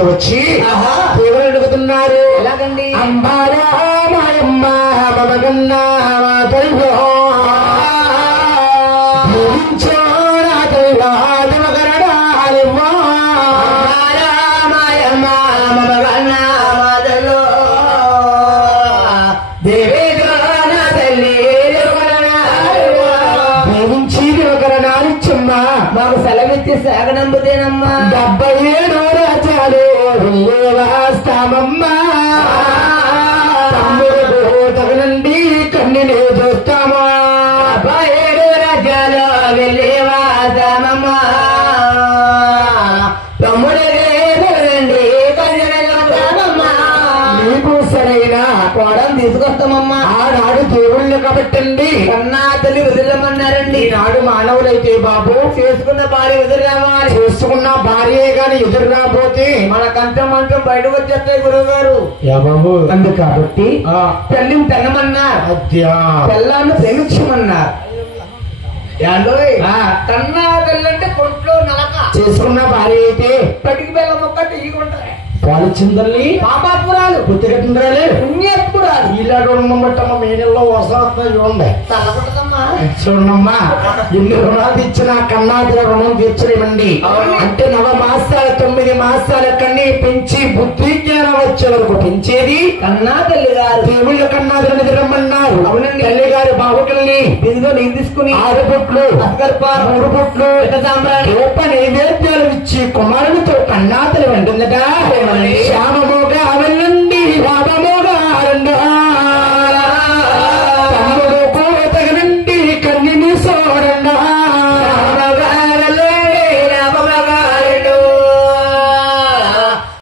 మీద వచ్చి దేవుడు అడుగుతున్నారు. ఎలాగండి? అంబారా మాయమ్మ మమగన్నా తల్లి మాకు సెలవిచ్చి సాగనంబుదేనమ్మా. 77 రాజ్యాలు వేస్తామమ్మా. తమ్ముడు తగనండి కన్నిని చూస్తామా. 77 రాజ్యాలు వెళ్ళి వాస్తామమ్మా. తమ్ముడు తగనండి కన్నిని చూస్తామమ్మా. నీకు సరైన కోడం తీసుకొస్తామమ్మా. ఆనాడు దేవుళ్ళు కాబట్టండి కన్నా తల్లి వదిలేమన్నారండి. ఈనాడు మానవులైతే బాబు చేసుకున్న భార్య ఎదురు రావాలి. చేసుకున్న భార్యే గాని ఎదురు రాబోతే మన కంఠం మంటం బయటకు వచ్చేస్తాయి గురువు గారు. బాబు అందు కాబట్టి తల్లిని తినమన్నారు, అద్యా పిల్లాన్ని ప్రేమించమన్నారు. కన్నా తల్లి అంటే కొంట్లో నలక. చేసుకున్న భార్య అయితే పటికి బెల్ల మొక్క తీయకుంటాయి. పాలు చిందల్ని పాపాపురాలు పుత్తికట్టింద్రాలే పుణ్యపురాలు ఇలాంటి ఉండబట్టమ్మ మే నెలలో వస్తాయి చూడండి. తలపడదమ్మా. చూడమ్మా ఎన్ని రుణాలు ఇచ్చినా కన్నాదిల రుణం తీర్చలేమండి. అంటే 9 మాసాలు 9 మాసాల కన్నీ పెంచి బుద్ధి జ్ఞానం వచ్చే వరకు పెంచేది కన్నా తల్లి గారు. దేవుళ్ళ కన్నాదులను తిరమ్మన్నారు. అవునండి. తల్లి గారి బాబుకల్ని ఇదిగో నీరు తీసుకుని 6 పుట్లు 3 పుట్లు సాంబ్రాణి గొప్ప నైవేద్యాలు ఇచ్చి కుమారుడితో కన్నాతలు వెంటుందట.